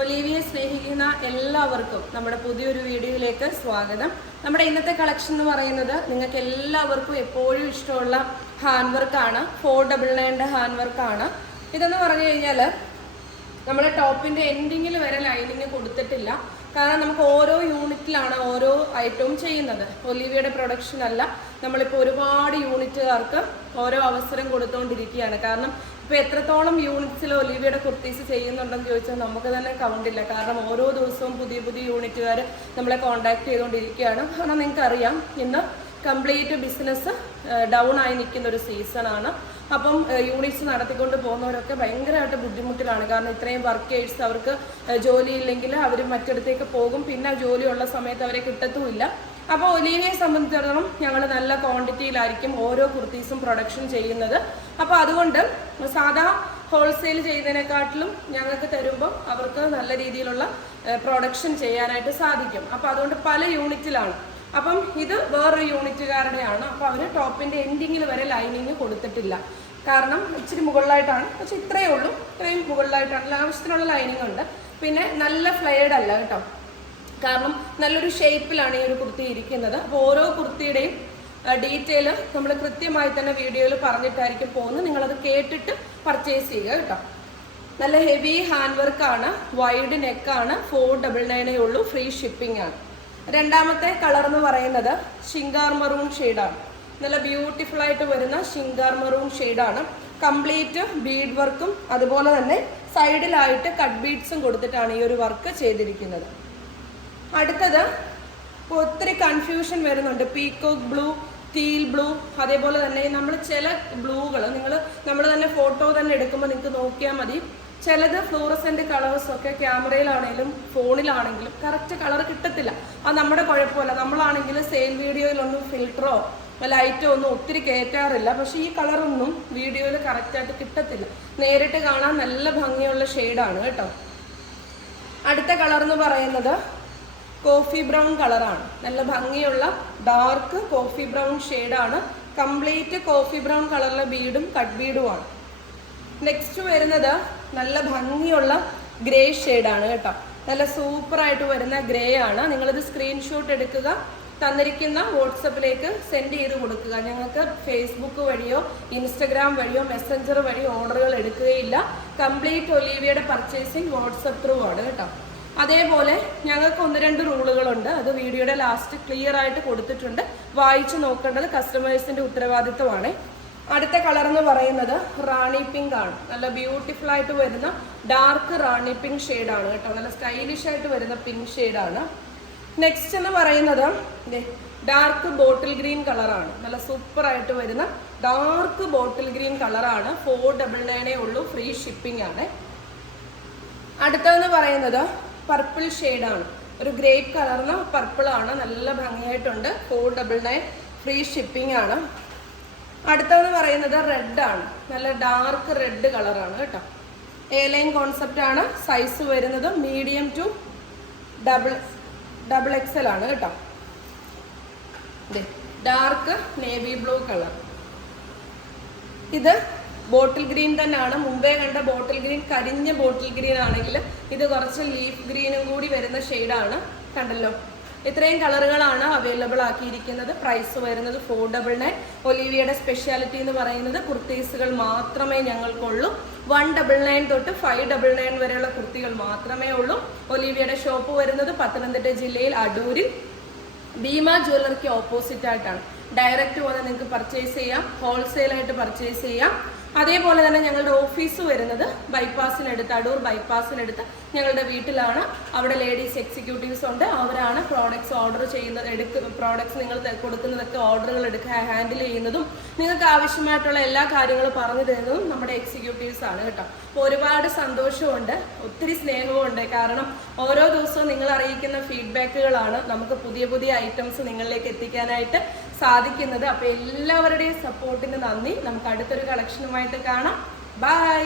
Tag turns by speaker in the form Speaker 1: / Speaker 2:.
Speaker 1: ഒലീവിയെ സ്നേഹിക്കുന്ന എല്ലാവർക്കും നമ്മുടെ പുതിയൊരു വീഡിയോയിലേക്ക് സ്വാഗതം. നമ്മുടെ ഇന്നത്തെ കളക്ഷൻ എന്ന് പറയുന്നത് നിങ്ങൾക്ക് എല്ലാവർക്കും എപ്പോഴും ഇഷ്ടമുള്ള ഹാൻഡ് വർക്കാണ് ഫോർ ഡബിൾ നയന്റെ ഹാൻഡ് വർക്കാണ് ഇതെന്ന് പറഞ്ഞു കഴിഞ്ഞാൽ നമ്മുടെ ടോപ്പിന്റെ എൻഡിങ്ങിൽ വരെ ലൈനിങ് കൊടുത്തിട്ടില്ല. കാരണം നമുക്ക് ഓരോ യൂണിറ്റിലാണ് ഓരോ ഐറ്റവും ചെയ്യുന്നത്. ഒലിവിയുടെ പ്രൊഡക്ഷൻ അല്ല. നമ്മളിപ്പോൾ ഒരുപാട് യൂണിറ്റുകാർക്ക് ഓരോ അവസരം കൊടുത്തുകൊണ്ടിരിക്കുകയാണ് കാരണം ഇപ്പോൾ എത്രത്തോളം യൂണിറ്റ്സിൽ ഒലിവിയുടെ കുർത്തീസ് ചെയ്യുന്നുണ്ടെന്ന് ചോദിച്ചാൽ നമുക്ക് തന്നെ കൗണ്ടില്ല കാരണം ഓരോ ദിവസവും പുതിയ പുതിയ യൂണിറ്റുകാർ നമ്മളെ കോണ്ടാക്ട് ചെയ്തുകൊണ്ടിരിക്കുകയാണ്. കാരണം നിങ്ങൾക്ക് അറിയാം ഇന്ന് കംപ്ലീറ്റ് ബിസിനസ് ഡൗൺ ആയി നിൽക്കുന്ന ഒരു സീസണാണ് അപ്പം യൂണിറ്റ്സ് നടത്തിക്കൊണ്ട് പോകുന്നവരൊക്കെ ഭയങ്കരമായിട്ട് ബുദ്ധിമുട്ടിലാണ്. കാരണം ഇത്രയും വർക്കേഴ്സ് അവർക്ക് ജോലിയില്ലെങ്കിൽ അവർ മറ്റിടത്തേക്ക് പോകും. പിന്നെ ജോലിയുള്ള സമയത്ത് അവരെ കിട്ടത്തുമില്ല. അപ്പോൾ ഒലീവിയെ സംബന്ധിച്ചിടത്തോളം ഞങ്ങൾ നല്ല ക്വാണ്ടിറ്റിയിലായിരിക്കും ഓരോ കുർത്തീസും പ്രൊഡക്ഷൻ ചെയ്യുന്നത്. അപ്പോൾ അതുകൊണ്ട് സാധാ ഹോൾസെയിൽ ചെയ്യുന്നതിനെക്കാട്ടിലും ഞങ്ങൾക്ക് തരുമ്പോൾ അവർക്ക് നല്ല രീതിയിലുള്ള പ്രൊഡക്ഷൻ ചെയ്യാനായിട്ട് സാധിക്കും. അപ്പോൾ അതുകൊണ്ട് പല യൂണിറ്റിലാണ് അപ്പം ഇത് വേറൊരു യൂണിറ്റുകാരുടെയാണ് അപ്പോൾ അവർ ടോപ്പിന്റെ എൻഡിങ്ങിൽ വരെ ലൈനിങ് കൊടുത്തിട്ടില്ല. കാരണം ഇച്ചിരി മുകളിലായിട്ടാണ്. പക്ഷെ ഇത്രയേ ഉള്ളൂ. ഇത്രയും മുകളിലായിട്ടാണ്. ആവശ്യത്തിനുള്ള ലൈനിങ് ഉണ്ട്. പിന്നെ നല്ല ഫ്ലെയർഡ് അല്ല കേട്ടോ. കാരണം നല്ലൊരു ഷേപ്പിലാണ് ഈ ഒരു കുർത്തി ഇരിക്കുന്നത്. അപ്പോൾ ഓരോ കുർത്തിയുടെയും ഡീറ്റെയിൽ നമ്മൾ കൃത്യമായി തന്നെ വീഡിയോയിൽ പറഞ്ഞിട്ടായിരിക്കും പോകുന്നത്. നിങ്ങളത് കേട്ടിട്ട് പർച്ചേസ് ചെയ്യുക കേട്ടോ. നല്ല ഹെവി ഹാൻഡ് വർക്കാണ് വൈഡ് നെക്കാണ് ഫോർ ഡബിൾ നയനേ ഉള്ളൂ ഫ്രീ ഷിപ്പിംഗ് ആണ്. രണ്ടാമത്തെ കളർ എന്ന് പറയുന്നത് ഷിങ്കാർ മറൂൺ ഷെയ്ഡാണ് നല്ല ബ്യൂട്ടിഫുൾ ആയിട്ട് വരുന്ന ഷിങ്കാർ മറൂൺ ഷെയ്ഡാണ് കംപ്ലീറ്റ് ബീഡ് വർക്കും അതുപോലെ തന്നെ സൈഡിലായിട്ട് കട്ട് ബീഡ്സും കൊടുത്തിട്ടാണ് ഈ ഒരു വർക്ക് ചെയ്തിരിക്കുന്നത്. അടുത്തത് ഒത്തിരി കൺഫ്യൂഷൻ വരുന്നുണ്ട്. പീക്കോക്ക് ബ്ലൂ ടീൽ ബ്ലൂ അതേപോലെ തന്നെ നമ്മൾ ചില ബ്ലൂകൾ നിങ്ങൾ നമ്മൾ തന്നെ ഫോട്ടോ തന്നെ എടുക്കുമ്പോൾ നിങ്ങൾക്ക് നോക്കിയാൽ മതി. ചിലത് ഫ്ലൂറസെന്റ് കളേഴ്സൊക്കെ ക്യാമറയിലാണെങ്കിലും ഫോണിലാണെങ്കിലും കറക്റ്റ് കളർ കിട്ടത്തില്ല. അത് നമ്മുടെ കുഴപ്പമില്ല. നമ്മളാണെങ്കിൽ സെയിൽ വീഡിയോയിലൊന്നും ഫിൽറ്ററോ ലൈറ്റോ ഒന്നും ഒത്തിരി കയറ്റാറില്ല. പക്ഷേ ഈ കളറൊന്നും വീഡിയോയിൽ കറക്റ്റായിട്ട് കിട്ടത്തില്ല. നേരിട്ട് കാണാൻ നല്ല ഭംഗിയുള്ള ഷെയ്ഡാണ് കേട്ടോ. അടുത്ത കളർ എന്ന് പറയുന്നത് കോഫി ബ്രൗൺ കളറാണ്. നല്ല ഭംഗിയുള്ള ഡാർക്ക് കോഫി ബ്രൗൺ ഷെയ്ഡാണ്. കംപ്ലീറ്റ് കോഫി ബ്രൗൺ കളറിലെ ബീഡും കട്ട് ബീഡുമാണ്. നെക്സ്റ്റ് വരുന്നത് നല്ല ഭംഗിയുള്ള ഗ്രേ ഷെയ്ഡാണ് കേട്ടോ. നല്ല സൂപ്പറായിട്ട് വരുന്ന ഗ്രേ ആണ്. നിങ്ങളിത് സ്ക്രീൻഷോട്ട് എടുക്കുക തന്നിരിക്കുന്ന വാട്സപ്പിലേക്ക് സെൻഡ് ചെയ്ത് കൊടുക്കുക. ഞങ്ങൾക്ക് ഫേസ്ബുക്ക് വഴിയോ ഇൻസ്റ്റഗ്രാം വഴിയോ മെസ്സഞ്ചർ വഴിയോ ഓർഡറുകൾ എടുക്കുകയില്ല. കംപ്ലീറ്റ് ഒലീവിയുടെ പർച്ചേസിങ് വാട്സപ്പ് ത്രൂ ആണ് കേട്ടോ. അതേപോലെ ഞങ്ങൾക്ക് ഒന്ന് രണ്ട് റൂളുകളുണ്ട്. അത് വീഡിയോയുടെ ലാസ്റ്റ് ക്ലിയർ ആയിട്ട് കൊടുത്തിട്ടുണ്ട്. വായിച്ചു നോക്കേണ്ടത് കസ്റ്റമേഴ്സിന്റെ ഉത്തരവാദിത്വമാണ്. അടുത്ത കളർ എന്ന് പറയുന്നത് റാണി പിങ്ക് ആണ്. നല്ല ബ്യൂട്ടിഫുൾ ആയിട്ട് വരുന്ന ഡാർക്ക് റാണി പിങ്ക് ഷെയ്ഡാണ് കേട്ടോ. നല്ല സ്റ്റൈലിഷ് ആയിട്ട് വരുന്ന പിങ്ക് ഷെയ്ഡാണ് നെക്സ്റ്റ് എന്ന് പറയുന്നത് ഡാർക്ക് ബോട്ടിൽ ഗ്രീൻ കളറാണ് നല്ല സൂപ്പർ ആയിട്ട് വരുന്ന ഡാർക്ക് ബോട്ടിൽ ഗ്രീൻ കളറാണ് ഫോർ ഡബിൾ നയനേ ഉള്ളൂ. ഫ്രീ ഷിപ്പിംഗ് ആണ്. അടുത്തതെന്ന് പറയുന്നത് പർപ്പിൾ ഷെയ്ഡാണ് ഒരു ഗ്രേപ്പ് കളർന്ന പർപ്പിൾ ആണ്. നല്ല ഭംഗിയായിട്ടുണ്ട്. Four double nine free shipping ആണ്. അടുത്തതെന്ന് പറയുന്നത് റെഡ് ആണ്. നല്ല ഡാർക്ക് റെഡ് കളറാണ് കേട്ടോ. എ ലൈൻ കോൺസെപ്റ്റ് ആണ്. സൈസ് വരുന്നത് medium to double double XL ആണ് കേട്ടോ. ഡാർക്ക് നേവി ബ്ലൂ കളർ ഇത് ബോട്ടിൽ ഗ്രീൻ തന്നെയാണ്. മുമ്പേ കണ്ട ബോട്ടിൽ ഗ്രീൻ കരിഞ്ഞ ബോട്ടിൽ ഗ്രീൻ ആണെങ്കിൽ ഇത് കുറച്ച് ലീഫ് ഗ്രീനും കൂടി വരുന്ന ഷെയ്ഡാണ്. കണ്ടല്ലോ? ഇത്രയും കളറുകളാണ് അവൈലബിൾ ആക്കിയിരിക്കുന്നത്. പ്രൈസ് വരുന്നത് ഫോർ ഡബിൾ നയൻ ഒലീവിയയുടെ സ്പെഷ്യാലിറ്റി എന്ന് പറയുന്നത് കുർത്തീസുകൾ മാത്രമേ ഞങ്ങൾക്കുള്ളൂ. വൺ ഡബിൾ നയൻ തൊട്ട് ഫൈവ് ഡബിൾ നയൻ വരെയുള്ള കുർത്തികൾ മാത്രമേ ഉള്ളൂ. ഒലീവിയയുടെ ഷോപ്പ് വരുന്നത് പത്തനംതിട്ട ജില്ലയിൽ അടൂരിൽ. ഭീമ ജ്വല്ലറിക്ക് ഓപ്പോസിറ്റ് ആയിട്ടാണ്. ഡയറക്റ്റ് വന്ന് നിങ്ങൾക്ക് പർച്ചേസ് ചെയ്യാം. ഹോൾസെയിലായിട്ട് പർച്ചേസ് ചെയ്യാം. അതേപോലെ തന്നെ ഞങ്ങളുടെ ഓഫീസ് വരുന്നത് ബൈപ്പാസിനടുത്ത് അടൂർ ബൈപ്പാസിനടുത്ത് ഞങ്ങളുടെ വീട്ടിലാണ്. അവിടെ ലേഡീസ് എക്സിക്യൂട്ടീവ്സ് ഉണ്ട്. അവരാണ് പ്രോഡക്ട്സ് ഓർഡർ ചെയ്യുന്നത് എടുക്ക പ്രോഡക്ട്സ് നിങ്ങൾ കൊടുക്കുന്നതൊക്കെ ഓർഡറുകൾ എടുക്കുക ഹാൻഡിൽ ചെയ്യുന്നതും നിങ്ങൾക്ക് ആവശ്യമായിട്ടുള്ള എല്ലാ കാര്യങ്ങളും പറഞ്ഞു തരുന്നതും നമ്മുടെ എക്സിക്യൂട്ടീവ്സ് ആണ് കേട്ടോ. അപ്പോൾ ഒരുപാട് സന്തോഷമുണ്ട് ഒത്തിരി സ്നേഹവുമുണ്ട്. കാരണം ഓരോ ദിവസവും നിങ്ങൾ അറിയിക്കുന്ന ഫീഡ്ബാക്കുകളാണ് നമുക്ക് പുതിയ പുതിയ ഐറ്റംസ് നിങ്ങളിലേക്ക് എത്തിക്കാനായിട്ട് സാധിക്കുന്നത്. അപ്പോൾ എല്ലാവരുടെയും സപ്പോർട്ടിന് നന്ദി. നമുക്ക് അടുത്തൊരു കളക്ഷനുമായിട്ട് കാണാം. ബൈ